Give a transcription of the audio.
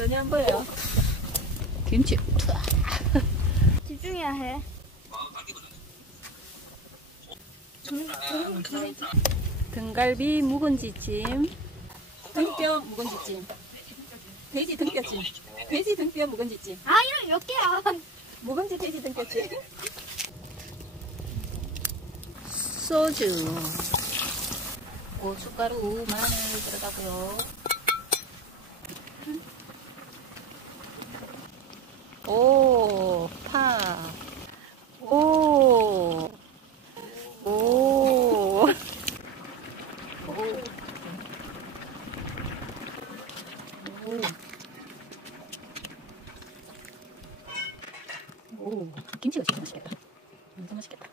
전혀 안 보여요. 김치. 집중해야 해. 등갈비 묵은지찜. 등뼈 묵은지찜. 돼지 등뼈찜. 돼지 등뼈 묵은지찜. 아, 이런 몇 개야? 묵은지 돼지 등뼈찜. 소주. 고춧가루, 마늘 들어가고요. 오, 파. 오. 오. 오. 오. 김치가 진짜 맛있겠다. 엄청 맛있겠다.